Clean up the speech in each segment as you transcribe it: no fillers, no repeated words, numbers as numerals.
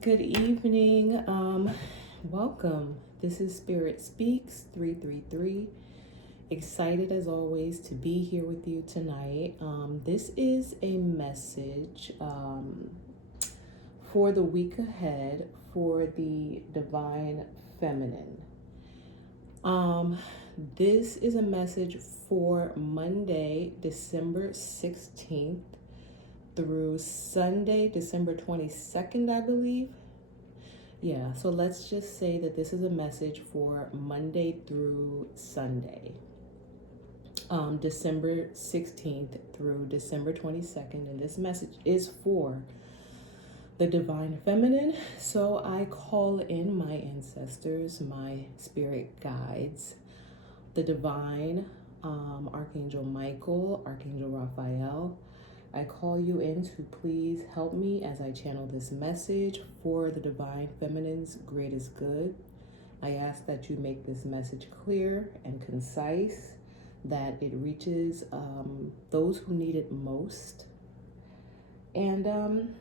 Good evening. Welcome. This is Spirit Speaks 333. Excited as always to be here with you tonight. This is a message for the week ahead for the Divine Feminine. This is a message for Monday, December 16th through Sunday, December 22nd, I believe. Yeah, so let's just say that this is a message for Monday through Sunday, December 16th through December 22nd. And this message is for the Divine Feminine. So I call in my ancestors, my spirit guides, the Divine, Archangel Michael, Archangel Raphael. I call you in to please help me as I channel this message for the Divine Feminine's greatest good. I ask that you make this message clear and concise, that it reaches those who need it most. And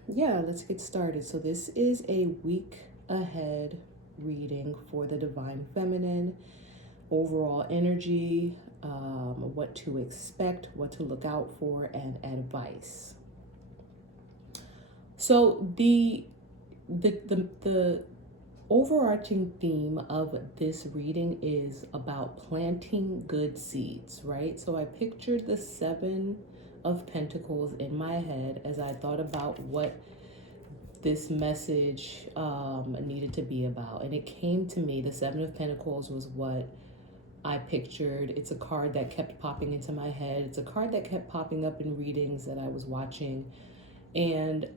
yeah, let's get started. So this is a week ahead reading for the Divine Feminine, overall energy, what to expect, what to look out for, and advice. So the overarching theme of this reading is about planting good seeds, right? So I pictured the Seven of Pentacles in my head as I thought about what this message needed to be about. And it came to me, the Seven of Pentacles was what I pictured. It's a card that kept popping into my head. It's a card that kept popping up in readings that I was watching. And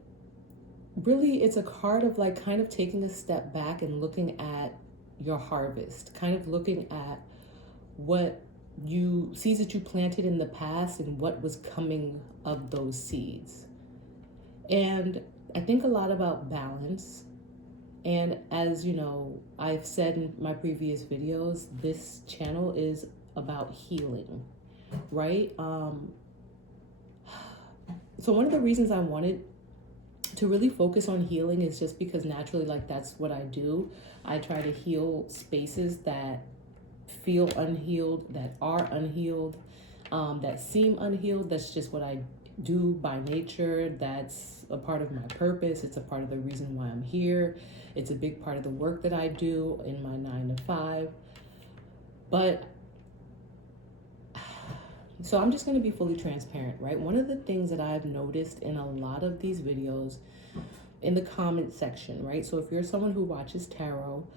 really, it's a card of like kind of taking a step back and looking at your harvest, kind of looking at what seeds that you planted in the past and what was coming of those seeds. And I think a lot about balance. And as you know, I've said in my previous videos, this channel is about healing, right? So one of the reasons I wanted to really focus on healing is just because naturally, like, that's what I do. I try to heal spaces that feel unhealed, that are unhealed, that seem unhealed. That's just what I do by nature. That's a part of my purpose. It's a part of the reason why I'm here. It's a big part of the work that I do in my 9 to 5. But so I'm just going to be fully transparent, right? One of the things that I've noticed in a lot of these videos in the comment section, right? So if you're someone who watches tarot,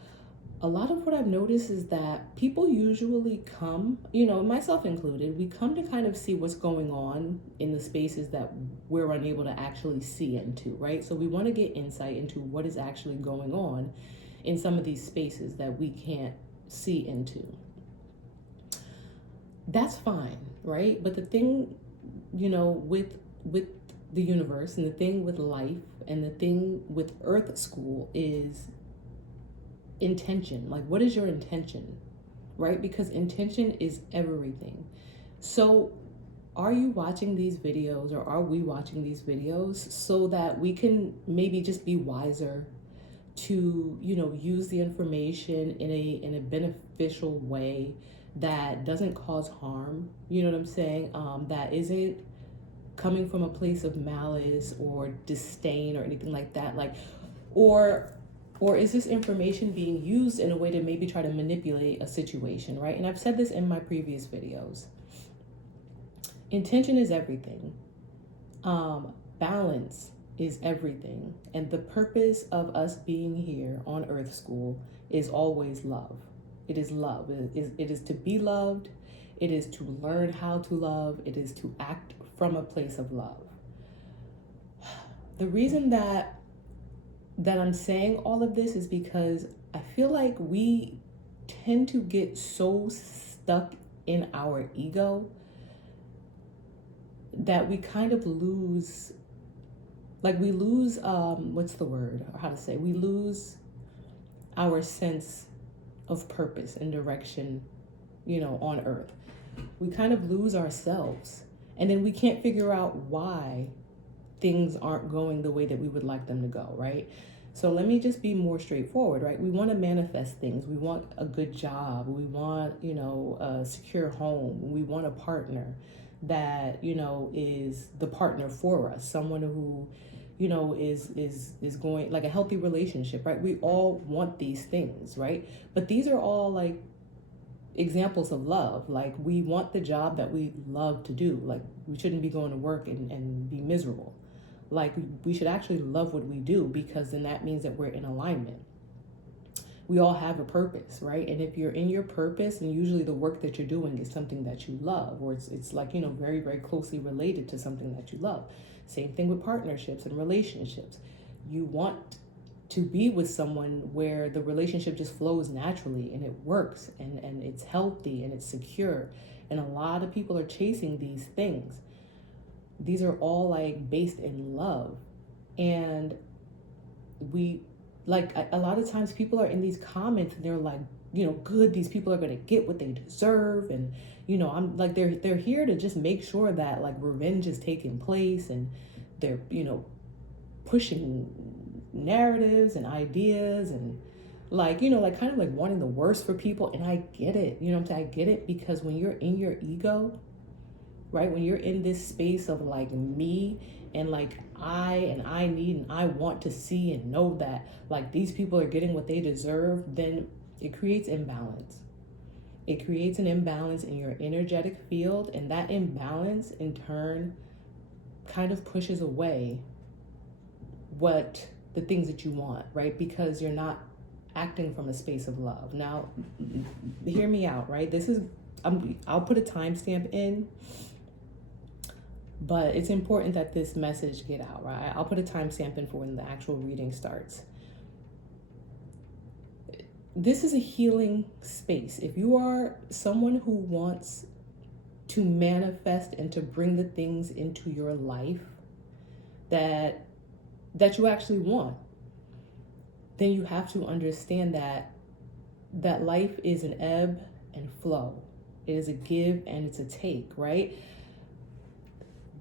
a lot of what I've noticed is that people usually come, you know, myself included, we come to kind of see what's going on in the spaces that we're unable to actually see into, right? So we want to get insight into what is actually going on in some of these spaces that we can't see into. That's fine, right? But the thing, you know, with the universe and the thing with life and the thing with Earth School is intention. Like, what is your intention, right? Because intention is everything. So are you watching these videos, or are we watching these videos so that we can maybe just be wiser to, you know, use the information in a beneficial way that doesn't cause harm, you know what I'm saying? That isn't coming from a place of malice or disdain or anything like that, like, or is this information being used in a way to maybe try to manipulate a situation, right? And I've said this in my previous videos. Intention is everything. Balance is everything. And the purpose of us being here on Earth School is always love. It is love. It is to be loved. It is to learn how to love. It is to act from a place of love. The reason that I'm saying all of this is because I feel like we tend to get so stuck in our ego that we kind of lose, like we lose, what's the word, or how to say, we lose our sense of purpose and direction, you know, on Earth. We kind of lose ourselves, and then we can't figure out why things aren't going the way that we would like them to go, right? So let me just be more straightforward, right? We want to manifest things. We want a good job. We want, a secure home. We want a partner that, is the partner for us. Someone who, is going, like, a healthy relationship, right? We all want these things, right? But these are all like examples of love. Like, we want the job that we love to do. Like, we shouldn't be going to work and be miserable. Like, we should actually love what we do, because then that means that we're in alignment. We all have a purpose, right? And if you're in your purpose, and usually the work that you're doing is something that you love, or it's like, very, very closely related to something that you love. Same thing with partnerships and relationships. You want to be with someone where the relationship just flows naturally and it works, and it's healthy and it's secure. And a lot of people are chasing these things. These are all like based in love. And we, like, a lot of times people are in these comments and they're like, good, these people are going to get what they deserve. And, I'm like, they're here to just make sure that, like, revenge is taking place, and they're, pushing narratives and ideas, and like, kind of like wanting the worst for people. And I get it, I get it, because when you're in your ego, right, when you're in this space of like me, and like I need and I want to see and know that, like, these people are getting what they deserve, then it creates imbalance. It creates an imbalance in your energetic field, and that imbalance in turn kind of pushes away what the things that you want, right? Because you're not acting from a space of love. Now, hear me out, right? I'll put a timestamp in, but it's important that this message get out, right? I'll put a timestamp in for when the actual reading starts. This is a healing space. If you are someone who wants to manifest and to bring the things into your life that you actually want, then you have to understand that life is an ebb and flow. It is a give and it's a take, right?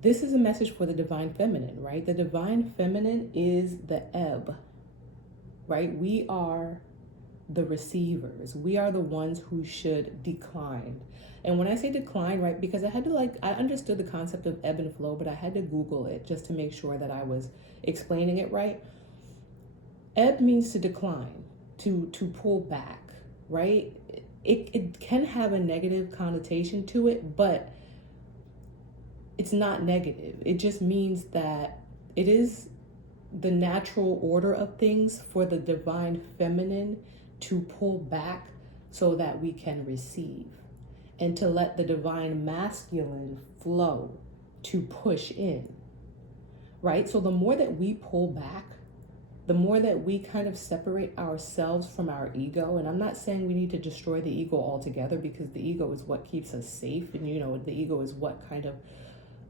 This is a message for the divine feminine, right? The divine feminine is the ebb, right? We are the receivers. We are the ones who should decline. And when I say decline, right, because I understood the concept of ebb and flow, but I had to Google it just to make sure that I was explaining it right. Ebb means to decline, to pull back, right? It can have a negative connotation to it, but it's not negative. It just means that it is the natural order of things for the divine feminine to pull back so that we can receive, and to let the divine masculine flow, to push in, right? So the more that we pull back, the more that we kind of separate ourselves from our ego. And I'm not saying we need to destroy the ego altogether, because the ego is what keeps us safe. And, the ego is what kind of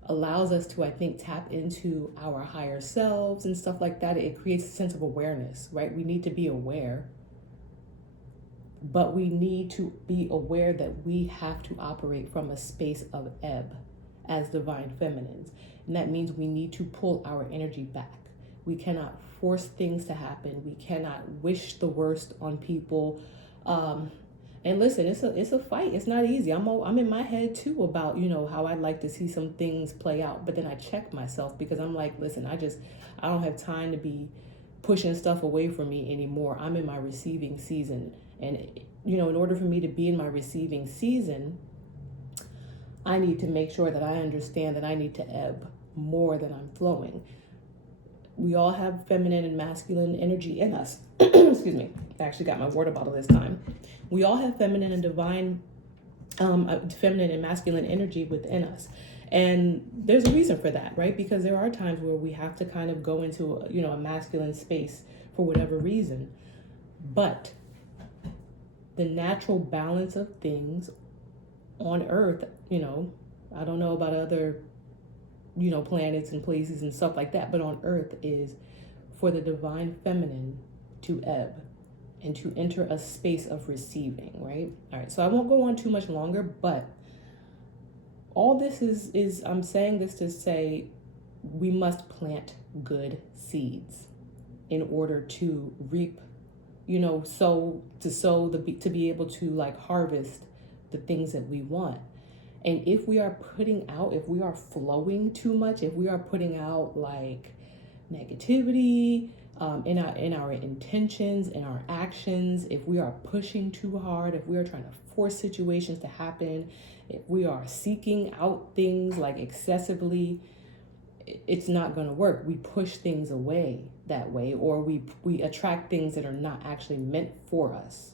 allows us to, I think, tap into our higher selves and stuff like that. It creates a sense of awareness, right? We need to be aware, but we need to be aware that we have to operate from a space of ebb as divine feminines. And that means we need to pull our energy back. We cannot force things to happen. We cannot wish the worst on people. And listen, it's a fight. It's not easy. I'm in my head too about, how I'd like to see some things play out. But then I check myself, because I'm like, listen, I don't have time to be pushing stuff away from me anymore. I'm in my receiving season. And, in order for me to be in my receiving season, I need to make sure that I understand that I need to ebb more than I'm flowing. We all have feminine and masculine energy in us. Excuse me. I actually got my water bottle this time. We all have feminine and divine, feminine and masculine energy within us. And there's a reason for that, right? Because there are times where we have to kind of go into, a masculine space for whatever reason. But the natural balance of things on Earth, I don't know about other, planets and places and stuff like that, but on Earth is for the divine feminine to ebb and to enter a space of receiving, right? All right, so I won't go on too much longer, but all this is I'm saying this to say we must plant good seeds. in order to reap, to be able to like harvest the things that we want. And if we are if we are flowing too much, if we are putting out like negativity, in our intentions, in our actions, if we are pushing too hard, if we are trying to force situations to happen, if we are seeking out things like excessively, it's not going to work. We push things away that way, or we attract things that are not actually meant for us.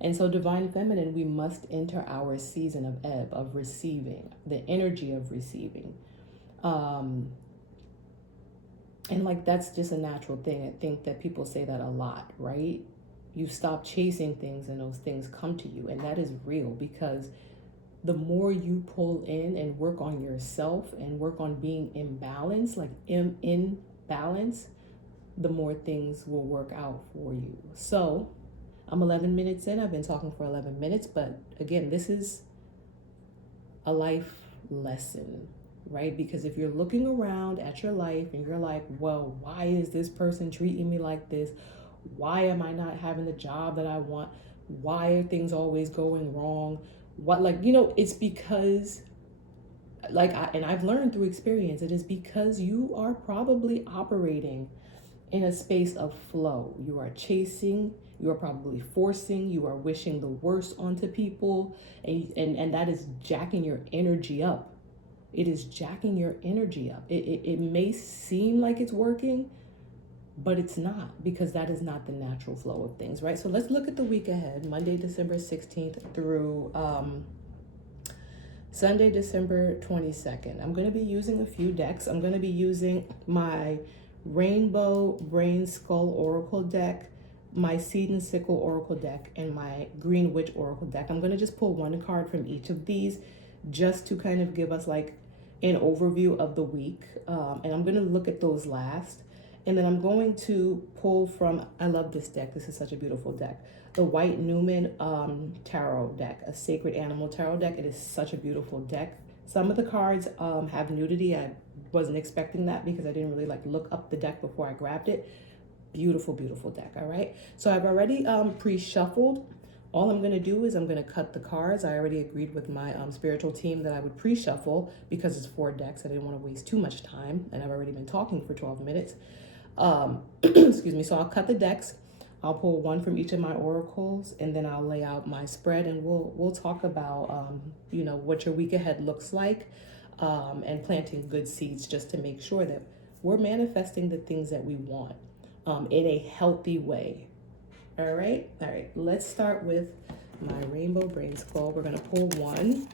And so divine feminine, we must enter our season of ebb, of receiving, the energy of receiving. And like, that's just a natural thing. I think that people say that a lot, right? You stop chasing things and those things come to you. And that is real, because the more you pull in and work on yourself and work on being in balance, like in balance, the more things will work out for you. So I'm 11 minutes in. I've been talking for 11 minutes, but again, this is a life lesson, right? Because if you're looking around at your life and you're like, well, why is this person treating me like this? Why am I not having the job that I want? Why are things always going wrong? It's because, and I've learned through experience, it is because you are probably operating in a space of flow. You are chasing, you are probably forcing, you are wishing the worst onto people, and that is jacking your energy up. It is jacking your energy up. It may seem like it's working, but it's not, because that is not the natural flow of things, right? So let's look at the week ahead, Monday, December 16th through Sunday, December 22nd. I'm going to be using a few decks. I'm going to be using my Rainbow Brain Skull Oracle deck, my Seed and Sickle Oracle deck, and my Green Witch Oracle deck. I'm going to just pull one card from each of these just to kind of give us like an overview of the week. And I'm going to look at those last. And then I'm going to pull from, I love this deck. This is such a beautiful deck. The White Newman Tarot deck, a Sacred Animal Tarot deck. It is such a beautiful deck. Some of the cards have nudity. I wasn't expecting that because I didn't really look up the deck before I grabbed it. Beautiful, beautiful deck, all right? So I've already pre-shuffled. All I'm gonna do is I'm gonna cut the cards. I already agreed with my spiritual team that I would pre-shuffle because it's 4 decks. I didn't wanna waste too much time, and I've already been talking for 12 minutes. Excuse me, so I'll cut the decks. I'll pull one from each of my oracles, and then I'll lay out my spread, and we'll talk about, what your week ahead looks like, and planting good seeds just to make sure that we're manifesting the things that we want in a healthy way. All right, let's start with my Rainbow Brain Skull. We're gonna pull one.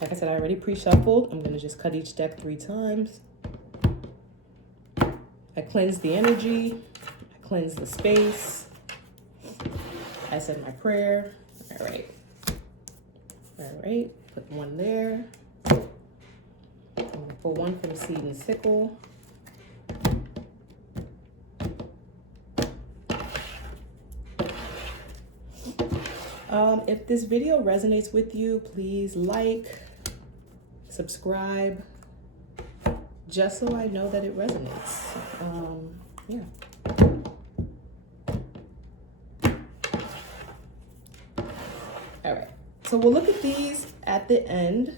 Like I said, I already pre-shuffled. I'm gonna just cut each deck 3 times. I cleanse the energy, I cleanse the space. I said my prayer. All right, put one there. I'm gonna pull one from Seed and Sickle. If this video resonates with you, please like, subscribe, just so I know that it resonates. Yeah. All right, so we'll look at these at the end.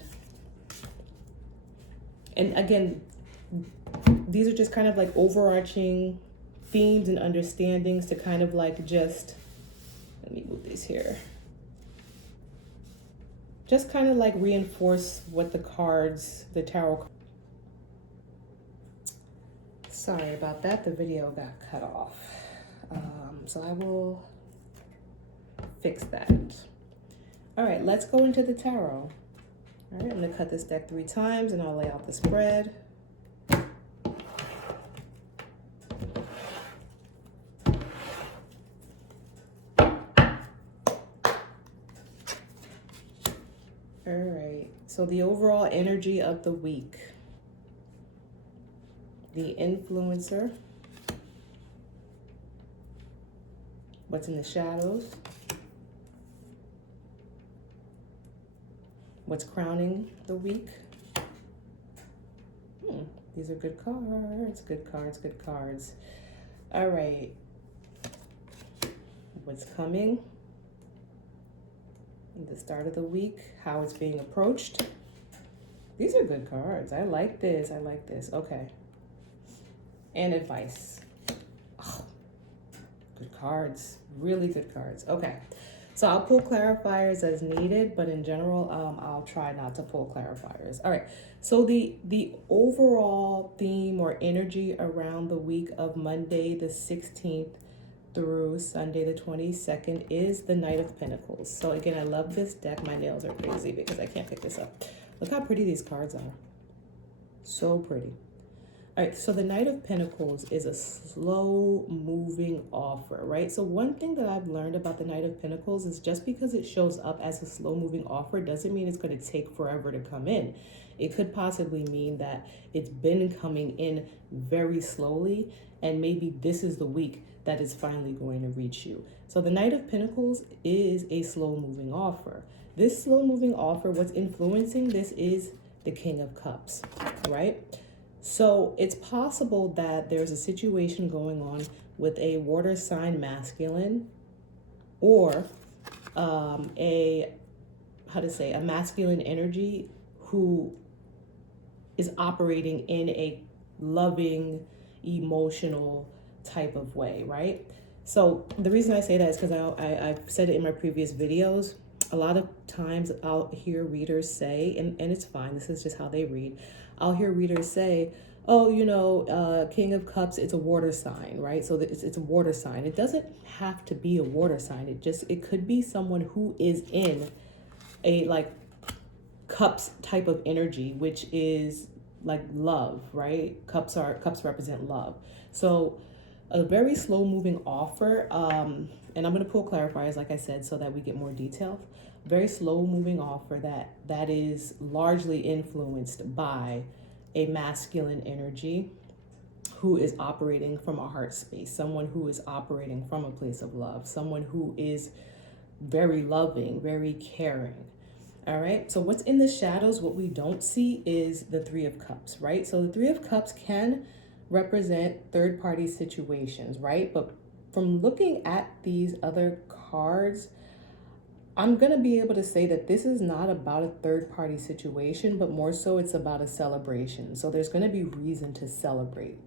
And again, these are just kind of like overarching themes and understandings to kind of just, let me move this here. Just kind of reinforce what the cards, the tarot. Sorry about that, the video got cut off. So I will fix that. All right, let's go into the tarot. All right, I'm gonna cut this deck 3 times and I'll lay out the spread. All right, so the overall energy of the week. The influencer. What's in the shadows? What's crowning the week? These are good cards, good cards, good cards. All right. What's coming? The start of the week, how it's being approached. These are good cards. I like this. I like this. Okay. And advice. Oh, good cards. Really good cards. Okay. So I'll pull clarifiers as needed, but in general, I'll try not to pull clarifiers. All right. So the overall theme or energy around the week of Monday the 16th through Sunday the 22nd is the Knight of Pentacles. So again, I love this deck. My nails are crazy because I can't pick this up. Look how pretty these cards are. So pretty. All right, so the Knight of Pentacles is a slow moving offer, right? So one thing that I've learned about the Knight of Pentacles is just because it shows up as a slow moving offer doesn't mean it's going to take forever to come in. It could possibly mean that it's been coming in very slowly, and maybe this is the week that is finally going to reach you. So the Knight of Pentacles is a slow moving offer. This slow moving offer, what's influencing this is the King of Cups, right? So it's possible that there's a situation going on with a water sign masculine or a masculine energy who is operating in a loving, emotional type of way, right? So the reason I say that is because I've said it in my previous videos. A lot of times I'll hear readers say, and it's fine, this is just how they read. I'll hear readers say, oh, King of Cups, it's a water sign, right? So it's a water sign. It doesn't have to be a water sign. It could be someone who is in a like cups type of energy, which is like love, right? Cups represent love. So a very slow moving offer, and I'm going to pull clarifiers, like I said, so that we get more detail. Very slow moving offer that is largely influenced by a masculine energy who is operating from a heart space, someone who is operating from a place of love, someone who is very loving, very caring. All right, so what's in the shadows, what we don't see is the Three of Cups, right? So the Three of Cups can represent third-party situations, right? But from looking at these other cards, I'm going to be able to say that this is not about a third-party situation, but more so it's about a celebration. So there's going to be reason to celebrate.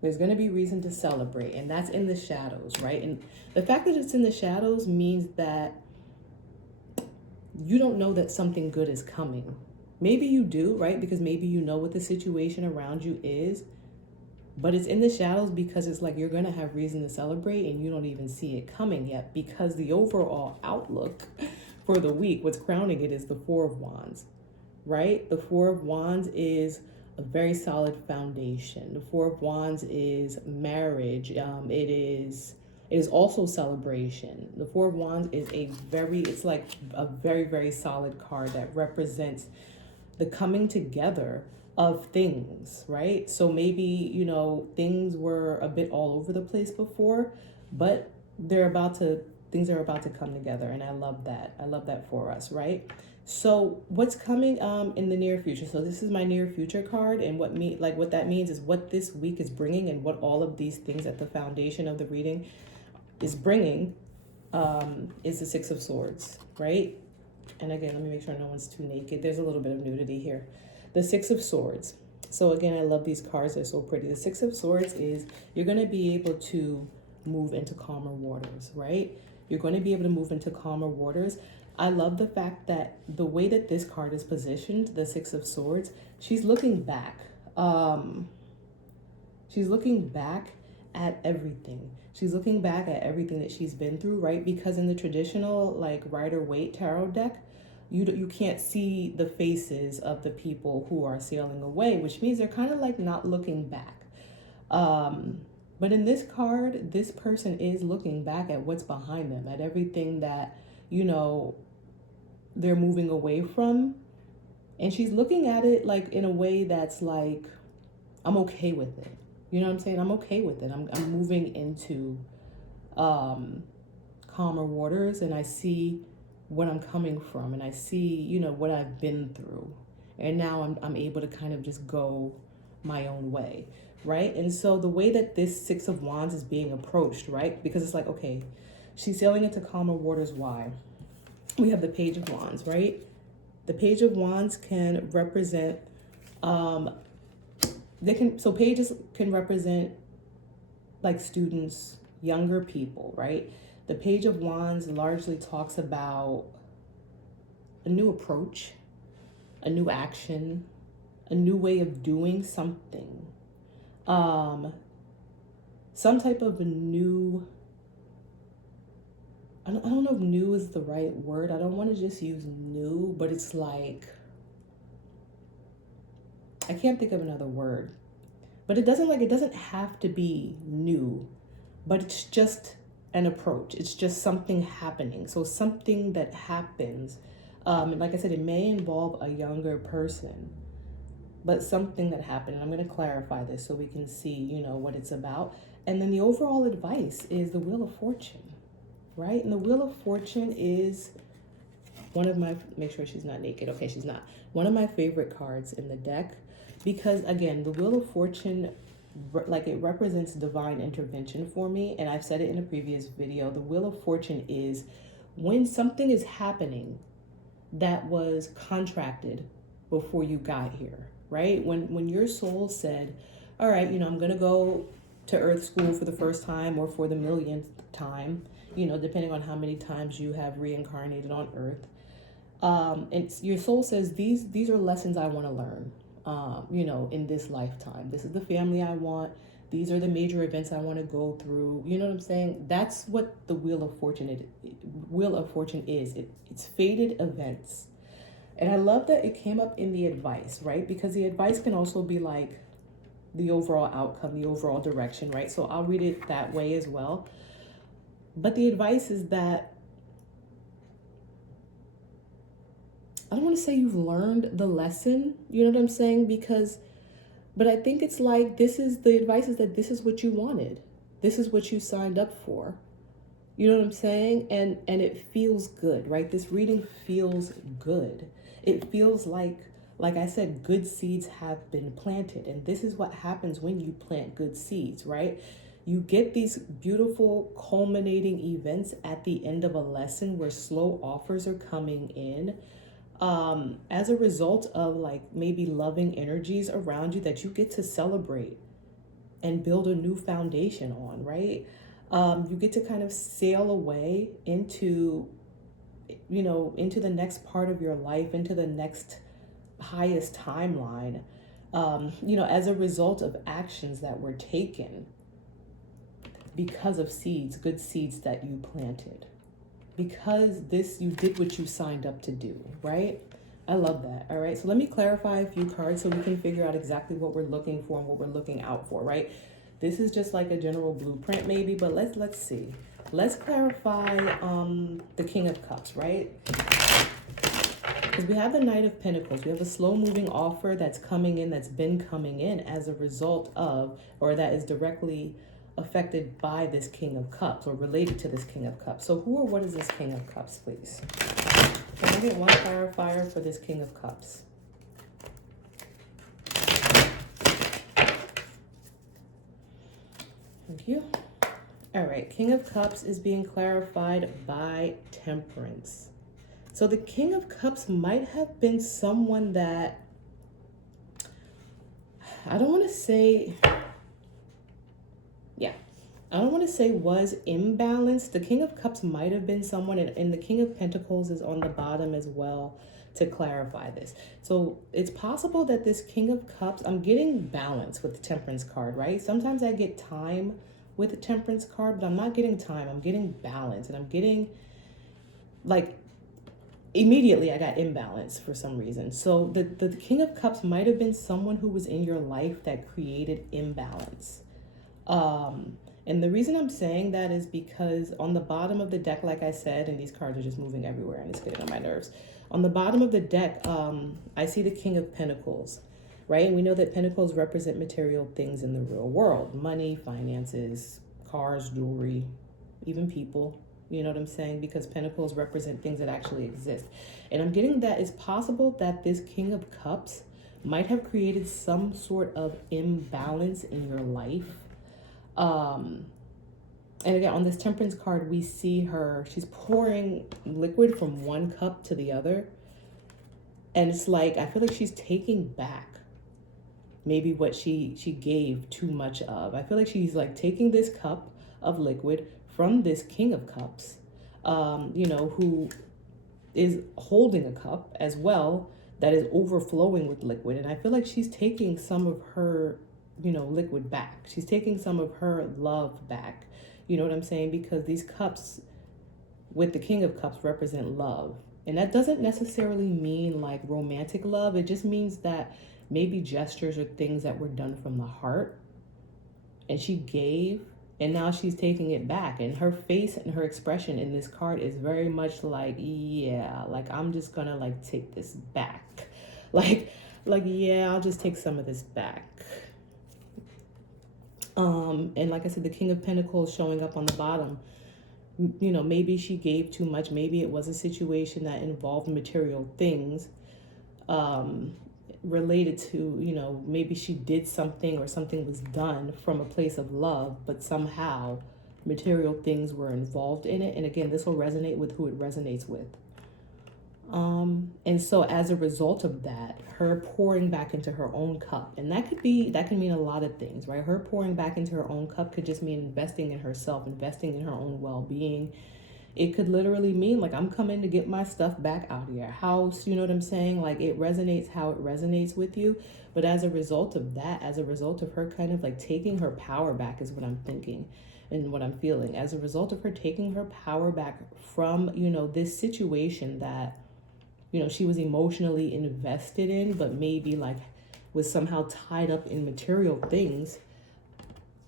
There's going to be reason to celebrate, and that's in the shadows, right? And the fact that it's in the shadows means that you don't know that something good is coming. Maybe you do, right? Because maybe you know what the situation around you is, but it's in the shadows because it's like you're going to have reason to celebrate and you don't even see it coming yet, because the overall outlook for the week, what's crowning it is the Four of Wands, right? The Four of Wands is a very solid foundation. The Four of Wands is marriage. It is also celebration. The Four of Wands is it's like a very, very solid card that represents the coming together of things, right? So maybe, things were a bit all over the place before, but things are about to come together. And I love that. I love that for us, right? So what's coming in the near future? So this is my near future card, and what that means is what this week is bringing, and what all of these things at the foundation of the reading is bringing is the Six of Swords, right? And again, let me make sure no one's too naked. There's a little bit of nudity here. The Six of Swords. So again, I love these cards. They're so pretty. The Six of Swords is you're going to be able to move into calmer waters, right? You're going to be able to move into calmer waters. I love the fact that the way that this card is positioned, the Six of Swords, she's looking back. She's looking back at everything. She's looking back at everything that she's been through, right? Because in the traditional like Rider-Waite tarot deck, you can't see the faces of the people who are sailing away, which means they're kind of like not looking back. But in this card, this person is looking back at what's behind them, at everything that, they're moving away from. And she's looking at it like in a way that's like, I'm okay with it. You know what I'm saying? I'm okay with it. I'm moving into calmer waters, and I see what I'm coming from, and I see, what I've been through. And now I'm able to kind of just go my own way, right? And so the way that this Six of Wands is being approached, right? Because it's like, okay, she's sailing into calmer waters. Why? We have the Page of Wands, right? The Page of Wands can represent, so pages can represent like students, younger people, right? The Page of Wands largely talks about a new approach, a new action, a new way of doing something. Some type of new, I don't know if new is the right word. I don't want to just use new, but it's like, I can't think of another word. But it doesn't have to be new, but it's just an approach. It's just something happening. So something that happens, and like I said, it may involve a younger person, but something that happened. And I'm going to clarify this so we can see, what it's about. And then the overall advice is the Wheel of Fortune, right? And the Wheel of Fortune is one of my, make sure she's not naked. Okay, she's not. One of my favorite cards in the deck, because again, the Wheel of Fortune, like, it represents divine intervention for me. And I've said it in a previous video. The Wheel of Fortune is when something is happening that was contracted before you got here, right? When your soul said, all right, I'm going to go to Earth School for the first time or for the millionth time, depending on how many times you have reincarnated on Earth. And your soul says, these are lessons I want to learn, in this lifetime. This is the family I want. These are the major events I want to go through. You know what I'm saying? That's what the Wheel of Fortune is. It's fated events. And I love that it came up in the advice, right? Because the advice can also be like the overall outcome, the overall direction, right? So I'll read it that way as well. But the advice is that, I don't want to say you've learned the lesson, you know what I'm saying? But I think it's like, the advice is that this is what you wanted. This is what you signed up for. You know what I'm saying? And it feels good, right? This reading feels good. It feels like I said, good seeds have been planted. And this is what happens when you plant good seeds, right? You get these beautiful culminating events at the end of a lesson where slow offers are coming in. As a result of like maybe loving energies around you that you get to celebrate and build a new foundation on, right? You get to kind of sail away into the next part of your life, into the next highest timeline, as a result of actions that were taken because of seeds, good seeds that you planted. Because you did what you signed up to do, right? I love that. All right. So let me clarify a few cards so we can figure out exactly what we're looking for and what we're looking out for, right? This is just like a general blueprint maybe, but let's see. Let's clarify the King of Cups, right? Because we have the Knight of Pentacles. We have a slow moving offer that's coming in, that's been coming in as a result of, or that is directly affected by this King of Cups or related to this King of Cups. So who or what is this King of Cups, please? Can I get one clarifier for this King of Cups? Thank you. All right, King of Cups is being clarified by Temperance. So the King of Cups might have been someone that, I don't want to say was imbalanced. The King of Cups might have been someone, and the King of Pentacles is on the bottom as well to clarify this. So it's possible that this King of Cups, I'm getting balance with the Temperance card, right? Sometimes I get time with the Temperance card, but I'm not getting time. I'm getting balance, and I'm getting like, immediately I got imbalance for some reason. So the King of Cups might have been someone who was in your life that created imbalance. And the reason I'm saying that is because on the bottom of the deck, like I said, and these cards are just moving everywhere and it's getting on my nerves. On the bottom of the deck, I see the King of Pentacles, right? And we know that pentacles represent material things in the real world. Money, finances, cars, jewelry, even people. You know what I'm saying? Because pentacles represent things that actually exist. And I'm getting that it's possible that this King of Cups might have created some sort of imbalance in your life. Um, and again, on this Temperance card, we see her, she's pouring liquid from one cup to the other. And it's like, I feel like she's taking back maybe what she gave too much of. I feel like she's like taking this cup of liquid from this King of Cups, who is holding a cup as well that is overflowing with liquid. And I feel like she's taking some of her, liquid back. She's taking some of her love back. You know what I'm saying? Because these cups with the King of Cups represent love. And that doesn't necessarily mean like romantic love. It just means that maybe gestures or things that were done from the heart. And she gave, and now she's taking it back. And her face and her expression in this card is very much like, yeah, like I'm just gonna like take this back. Like, yeah, I'll just take some of this back. And like I said, the King of Pentacles showing up on the bottom. Maybe she gave too much. Maybe it was a situation that involved material things related to, maybe she did something or something was done from a place of love, but somehow material things were involved in it. And again, this will resonate with who it resonates with. And so as a result of that, her pouring back into her own cup, and that can mean a lot of things, right? Her pouring back into her own cup could just mean investing in herself, investing in her own well-being. It could literally mean like, I'm coming to get my stuff back out of your house. You know what I'm saying? Like, it resonates how it resonates with you. But as a result of that, as a result of her kind of like taking her power back is what I'm thinking and what I'm feeling. As a result of her taking her power back from, this situation that, she was emotionally invested in, but maybe like was somehow tied up in material things.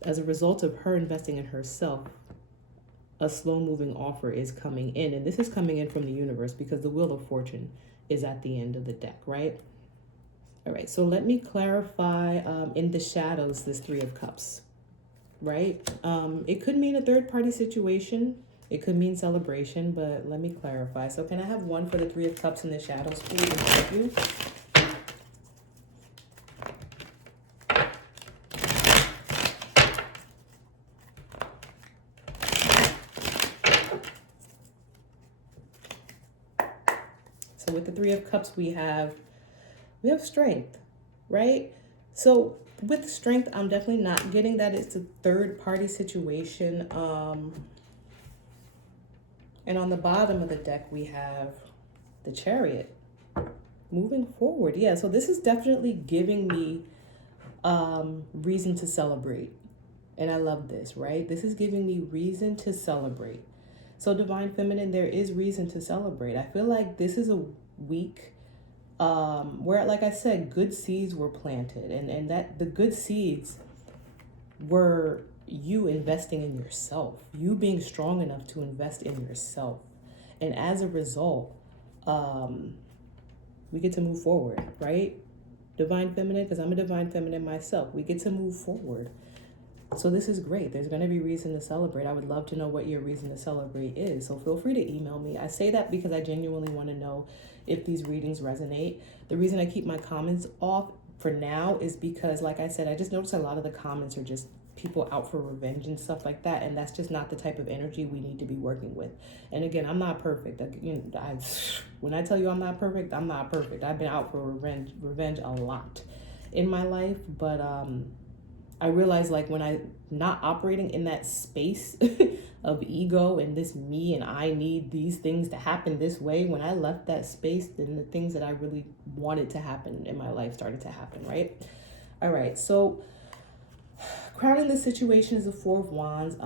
As a result of her investing in herself, a slow moving offer is coming in. And this is coming in from the universe because the Wheel of Fortune is at the end of the deck, right? All right, so let me clarify in the shadows, this Three of Cups, right? It could mean a third party situation. It could mean celebration, but let me clarify. So can I have one for the Three of Cups in the shadows, please? Thank you. So with the Three of Cups, we have strength, right? So with strength, I'm definitely not getting that it's a third party situation. And on the bottom of the deck, we have the Chariot moving forward. Yeah, so this is definitely giving me reason to celebrate. And I love this, right? This is giving me reason to celebrate. So Divine Feminine, there is reason to celebrate. I feel like this is a week where, like I said, good seeds were planted. And that the good seeds were you investing in yourself, you being strong enough to invest in yourself. And as a result, we get to move forward, right? Divine Feminine, because I'm a Divine Feminine myself. We get to move forward. So this is great. There's going to be reason to celebrate. I would love to know what your reason to celebrate is. So feel free to email me. I say that because I genuinely want to know if these readings resonate. The reason I keep my comments off for now is because, like I said, I just noticed a lot of the comments are just people out for revenge and stuff like that, and that's just not the type of energy we need to be working with. And again, I'm not perfect. When I tell you I'm not perfect, I'm not perfect. I've been out for revenge a lot in my life, but I realize, like, when I'm not operating in that space of ego and this me and I need these things to happen this way, when I left that space, then the things that I really wanted to happen in my life started to happen, right? All right, so crowning the situation is the Four of Wands.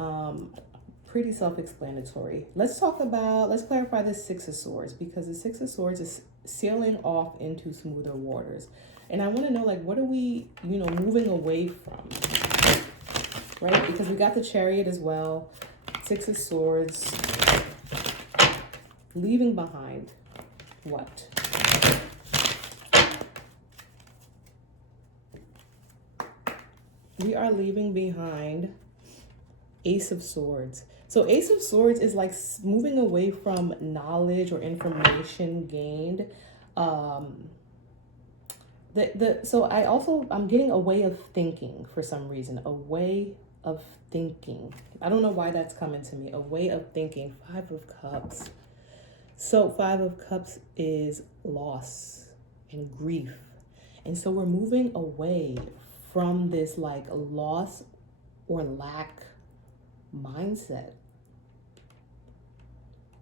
Pretty self-explanatory. Let's clarify the Six of Swords, because the Six of Swords is sailing off into smoother waters. And I want to know, like, what are we, moving away from, right? Because we got the Chariot as well, Six of Swords, leaving behind what? We are leaving behind Ace of Swords. So Ace of Swords is like moving away from knowledge or information gained. I'm getting a way of thinking for some reason. A way of thinking. I don't know why that's coming to me. A way of thinking. Five of Cups. So Five of Cups is loss and grief. And so we're moving away from this like loss or lack mindset.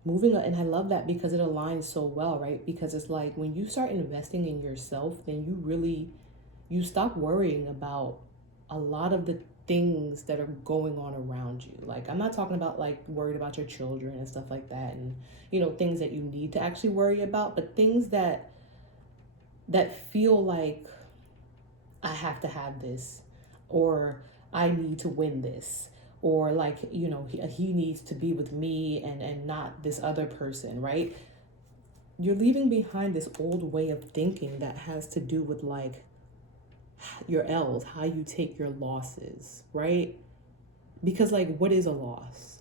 And I love that because it aligns so well, right? Because it's like when you start investing in yourself, then you stop worrying about a lot of the things that are going on around you. Like, I'm not talking about like worried about your children and stuff like that, and things that you need to actually worry about, but things that feel like I have to have this, or I need to win this, or like he needs to be with me and not this other person, right? You're leaving behind this old way of thinking that has to do with like your L's, how you take your losses, right? Because like, what is a loss,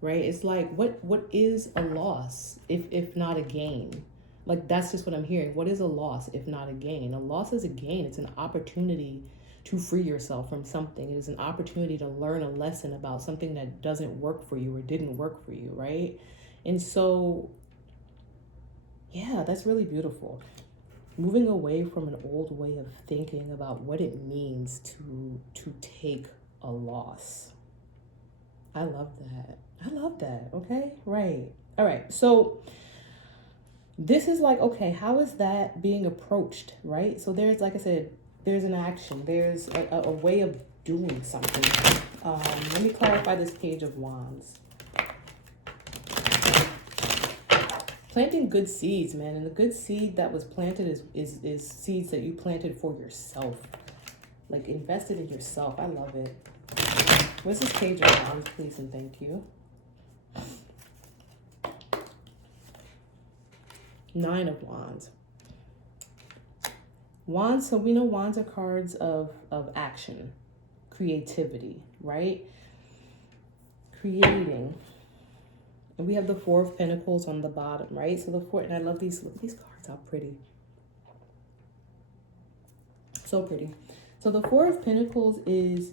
right? It's like, what is a loss if not a gain? Like, that's just what I'm hearing. What is a loss if not a gain? A loss is a gain. It's an opportunity to free yourself from something. It is an opportunity to learn a lesson about something that doesn't work for you or didn't work for you, right? And so, yeah, that's really beautiful. Moving away from an old way of thinking about what it means to take a loss. I love that. I love that. Okay, right. All right. So this is like, okay, how is that being approached, right? So there's, like I said, there's an action. There's a way of doing something. Let me clarify this Page of Wands. Planting good seeds, man. And the good seed that was planted is seeds that you planted for yourself. Like, invested in yourself. I love it. What's this Page of Wands, please and thank you? Nine of Wands. Wands, so we know wands are cards of action, creativity, right? Creating. And we have the Four of Pentacles on the bottom, right? So the four, and I love these cards, how pretty. So pretty. So the Four of Pentacles is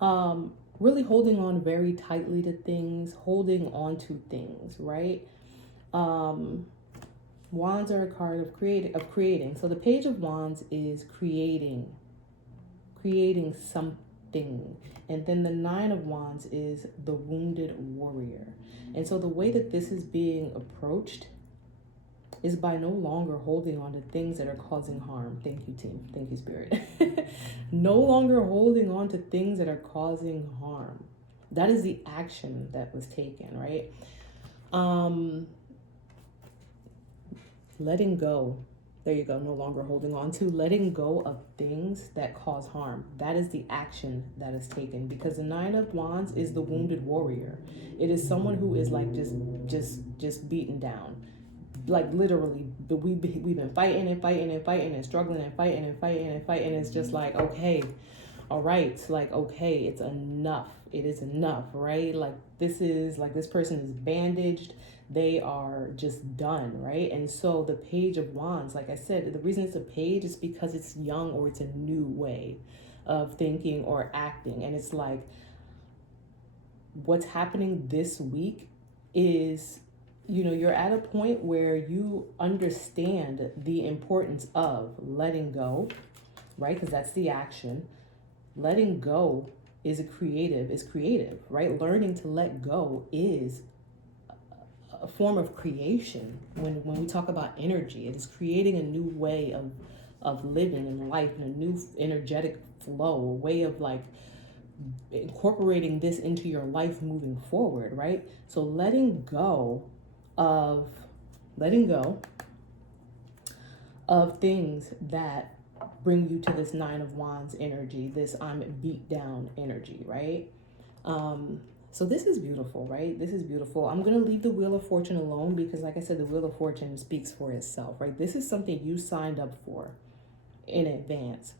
really holding on very tightly to things, holding on to things, right? Wands are a card of creating. So the Page of Wands is creating something. And then the Nine of Wands is the wounded warrior. And so the way that this is being approached is by no longer holding on to things that are causing harm. Thank you, team. Thank you, Spirit. No longer holding on to things that are causing harm. That is the action that was taken, right? Letting go. There you go. No longer holding on to. Letting go of things that cause harm. That is the action that is taken. Because the Nine of Wands is the wounded warrior. It is someone who is like just beaten down. Like literally, we've been fighting and struggling and fighting. It's just like, okay, all right. Like, okay, it's enough. It is enough, right? Like this person is bandaged. They are just done, right? And so the Page of Wands, like I said, the reason it's a page is because it's young, or it's a new way of thinking or acting. And it's like, what's happening this week is, you're at a point where you understand the importance of letting go, right? Because that's the action. Letting go is creative, right? Learning to let go is a form of creation. When we talk about energy, it is creating a new way of living in life, and a new energetic flow, a way of like incorporating this into your life moving forward, right? So letting go of things that bring you to this Nine of Wands energy, this I'm beat down energy, right? So this is beautiful, right? This is beautiful. I'm going to leave the Wheel of Fortune alone because, like I said, the Wheel of Fortune speaks for itself, right? This is something you signed up for in advance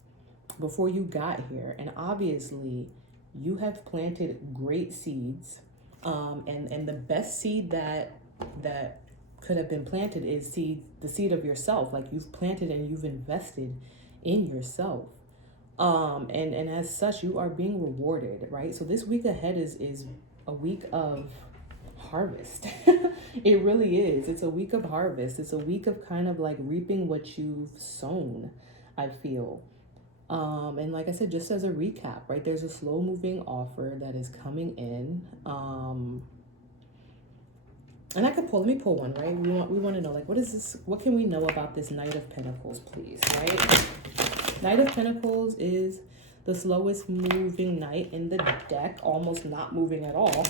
before you got here. And obviously, you have planted great seeds. And the best seed that could have been planted is the seed of yourself. Like, you've planted and you've invested in yourself. And as such, you are being rewarded, right? So this week ahead is a week of harvest. It really is. It's a week of harvest. It's a week of kind of like reaping what you've sown, I feel. And like I said, just as a recap, right, there's a slow moving offer that is coming in. And I could pull, let me pull one, right? We want to know, like, what is this? What can we know about this Knight of Pentacles, please, right? Knight of Pentacles is the slowest moving knight in the deck, almost not moving at all.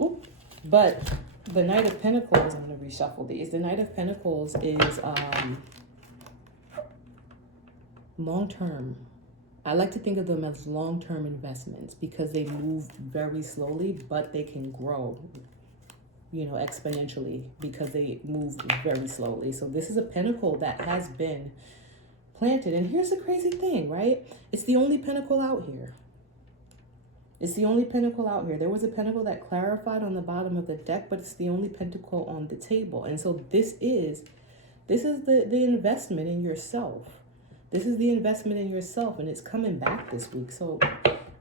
Ooh. But the Knight of Pentacles, I'm going to reshuffle these. The Knight of Pentacles is long-term. I like to think of them as long-term investments because they move very slowly, but they can grow, exponentially because they move very slowly. So this is a pentacle that has been planted. And here's the crazy thing, right? It's the only pentacle out here. It's the only pentacle out here. There was a pentacle that clarified on the bottom of the deck, but it's the only pentacle on the table. And so this is the investment in yourself. This is the investment in yourself, and it's coming back this week. So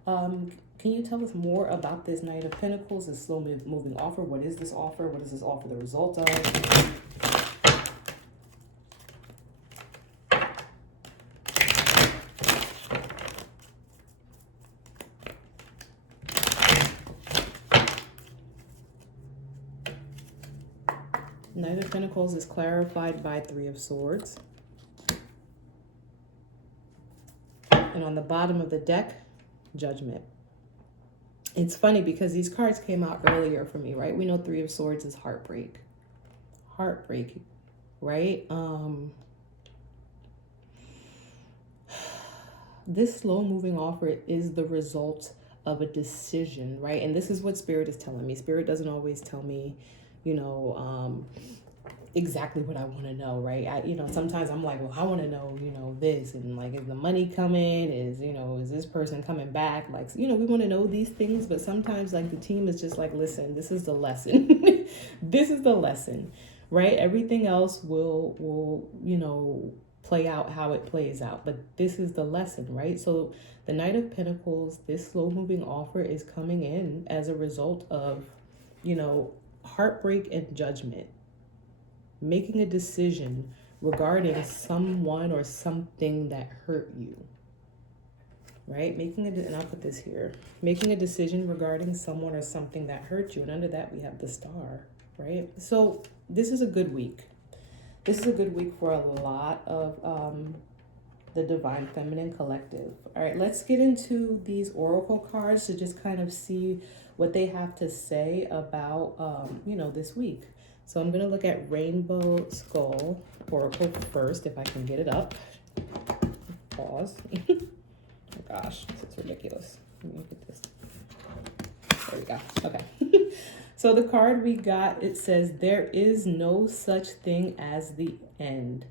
can you tell us more about this Knight of Pentacles, this slow moving offer? What is this offer? What is this offer the result of? Knight of Pentacles is clarified by Three of Swords. And on the bottom of the deck, Judgment. It's funny because these cards came out earlier for me, right? We know Three of Swords is heartbreak. Heartbreak, right? This slow moving offer is the result of a decision, right? And this is what Spirit is telling me. Spirit doesn't always tell me, exactly what I want to know, right? Sometimes I'm like, well, I want to know, this, and like, is the money coming? Is this person coming back? Like, we want to know these things, but sometimes like the team is just like, listen, this is the lesson. This is the lesson, right? Everything else will play out how it plays out, but this is the lesson, right? So the Knight of Pentacles, this slow moving offer is coming in as a result of, heartbreak and judgment. Making a decision regarding someone or something that hurt you, right? And I'll put this here. Making a decision regarding someone or something that hurt you. And under that, we have the Star, right? So this is a good week. This is a good week for a lot of the Divine Feminine Collective. All right, let's get into these Oracle cards to just kind of see what they have to say about, this week. So I'm going to look at Rainbow Skull Oracle first, if I can get it up. Pause. Oh gosh, this is ridiculous. Let me look at this. There we go. Okay. So the card we got, it says, there is no such thing as the end.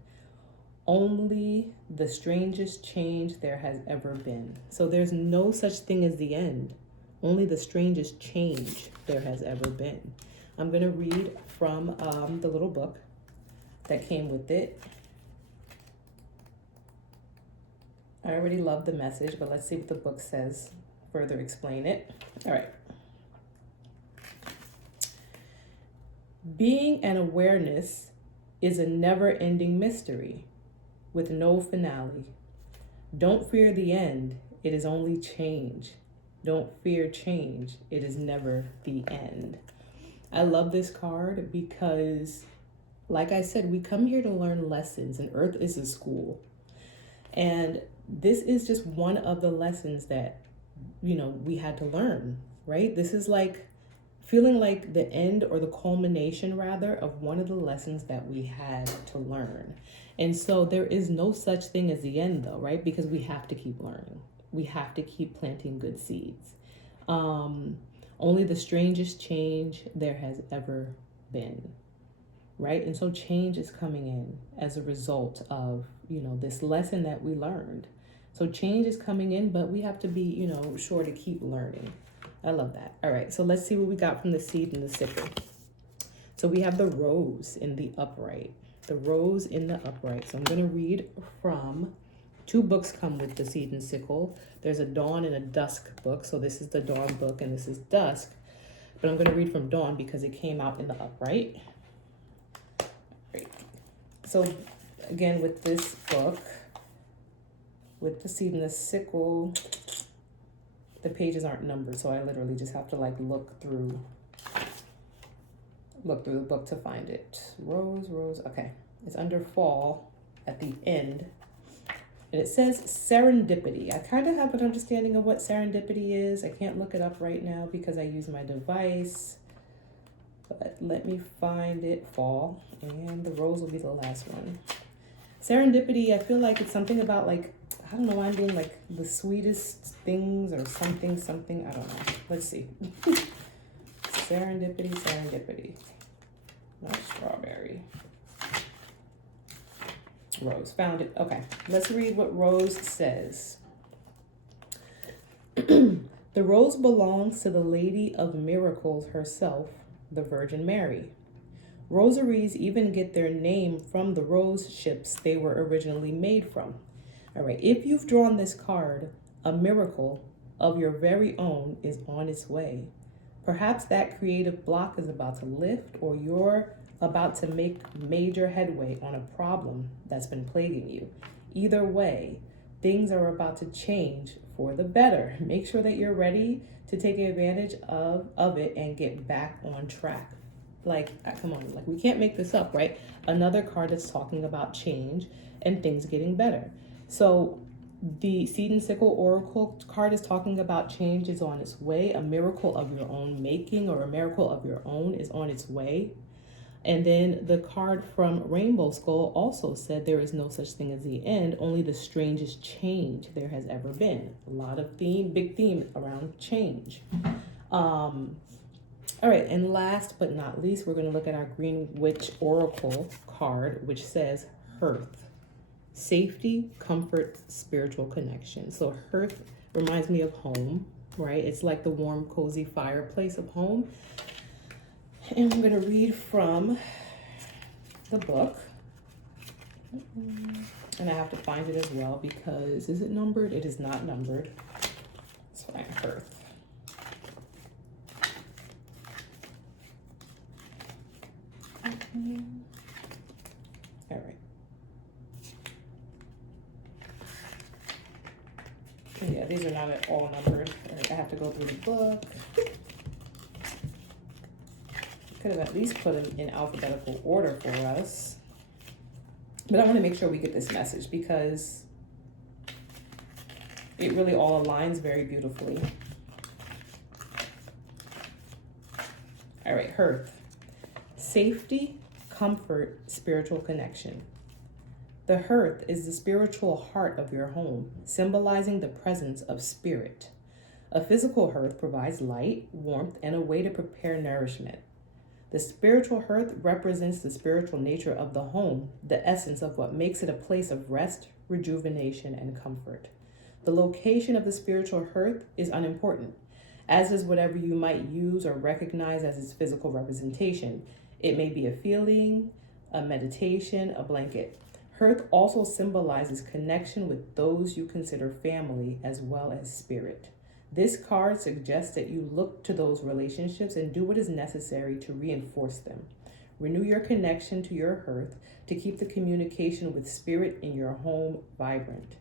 Only the strangest change there has ever been. So there's no such thing as the end. Only the strangest change there has ever been. I'm going to read from the little book that came with it. I already love the message, but let's see what the book says. Further explain it. All right. Being an awareness is a never-ending mystery with no finale. Don't fear the end. It is only change. Don't fear change. It is never the end. I love this card because, like I said, we come here to learn lessons, and Earth is a school. And this is just one of the lessons that, we had to learn, right? This is like feeling like the end, or the culmination rather, of one of the lessons that we had to learn. And so there is no such thing as the end though, right? Because we have to keep learning. We have to keep planting good seeds. Only the strangest change there has ever been, right? And so change is coming in as a result of, this lesson that we learned. So change is coming in, but we have to be, sure to keep learning. I love that. All right, so let's see what we got from the seed and the sickle. So we have the rose in the upright. The Rose in the Upright. So I'm going to read from two books come with the Seed and Sickle. There's a Dawn and a Dusk book. So this is the Dawn book and this is Dusk. But I'm going to read from Dawn because it came out in the Upright. Great. So again, with this book, with the Seed and the Sickle, the pages aren't numbered. So I literally just have to like look through the book to find it. Rose, okay. It's under Fall at the end. And it says serendipity. I kind of have an understanding of what serendipity is. I can't look it up right now because I use my device. But let me find it, Fall. And the Rose will be the last one. Serendipity, I feel like it's something about like, I don't know, I'm being like the sweetest things or something, I don't know. Let's see. Serendipity. Not strawberry. Rose, found it. Okay, let's read what Rose says. The rose belongs to the Lady of Miracles herself, the Virgin Mary. Rosaries even get their name from the rose ships they were originally made from. All right, if you've drawn this card, a miracle of your very own is on its way. Perhaps that creative block is about to lift, or you're about to make major headway on a problem that's been plaguing you. Either way, things are about to change for the better. Make sure that you're ready to take advantage of it and get back on track. Like, come on, like we can't make this up, right? Another card that's talking about change and things getting better. So the Seed and Sickle Oracle card is talking about change is on its way. A miracle of your own making or a miracle of your own is on its way. And then the card from Rainbow Skull also said there is no such thing as the end, only the strangest change there has ever been. A lot of big theme around change. All right, and last but not least, we're going to look at our Green Witch Oracle card, which says Hearth. Safety, comfort, spiritual connection. So hearth reminds me of home, right? It's like the warm, cozy fireplace of home. And I'm going to read from the book. And I have to find it as well because, is it numbered? It is not numbered. It's fine, hearth. All right. Yeah, these are not at all numbered. I have to go through the book. Could have at least put them in alphabetical order for us. But I want to make sure we get this message because it really all aligns very beautifully. All right, hearth. Safety, comfort, spiritual connection. The hearth is the spiritual heart of your home, symbolizing the presence of spirit. A physical hearth provides light, warmth, and a way to prepare nourishment. The spiritual hearth represents the spiritual nature of the home, the essence of what makes it a place of rest, rejuvenation, and comfort. The location of the spiritual hearth is unimportant, as is whatever you might use or recognize as its physical representation. It may be a feeling, a meditation, a blanket. Hearth also symbolizes connection with those you consider family as well as spirit. This card suggests that you look to those relationships and do what is necessary to reinforce them. Renew your connection to your hearth to keep the communication with spirit in your home vibrant.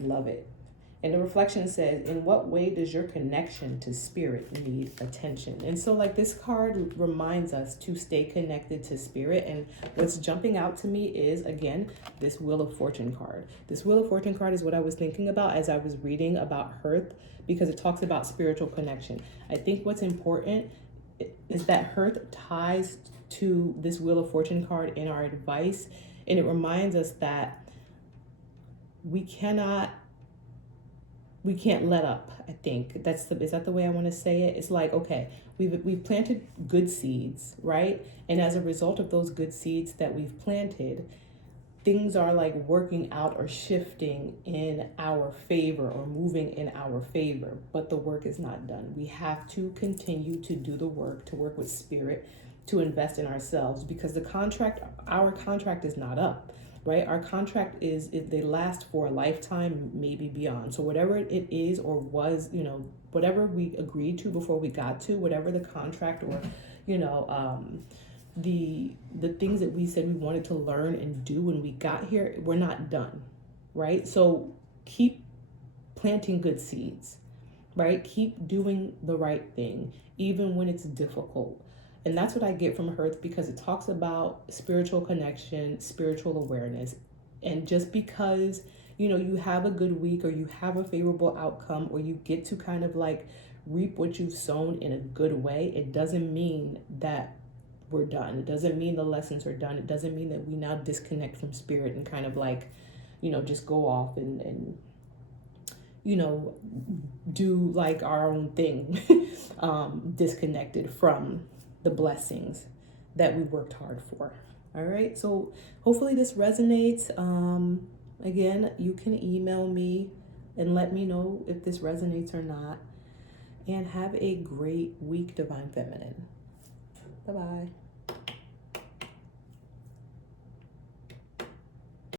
Love it. And the reflection says, in what way does your connection to spirit need attention? And so like this card reminds us to stay connected to spirit. And what's jumping out to me is, again, this Wheel of Fortune card. This Wheel of Fortune card is what I was thinking about as I was reading about hearth, because it talks about spiritual connection. I think what's important is that hearth ties to this Wheel of Fortune card in our advice. And it reminds us that we can't let up. I think is that the way I want to say it? It's like, okay, we've planted good seeds, right? And as a result of those good seeds that we've planted, things are like working out or shifting in our favor or moving in our favor, but the work is not done. We have to continue to do the work, to work with spirit to invest in ourselves, because our contract is not up, right? Our contract is, they last for a lifetime, maybe beyond. So whatever it is or was, whatever we agreed to before we got to, whatever the contract or, the things that we said we wanted to learn and do when we got here, we're not done, right? So keep planting good seeds, right? Keep doing the right thing, even when it's difficult. And that's what I get from Hearth, because it talks about spiritual connection, spiritual awareness. And just because, you have a good week, or you have a favorable outcome, or you get to kind of like reap what you've sown in a good way, it doesn't mean that we're done. It doesn't mean the lessons are done. It doesn't mean that we now disconnect from spirit and kind of like, just go off and do like our own thing, disconnected from the blessings that we worked hard for. All right. So hopefully this resonates. Again, you can email me and let me know if this resonates or not. And have a great week, Divine Feminine. Bye-bye.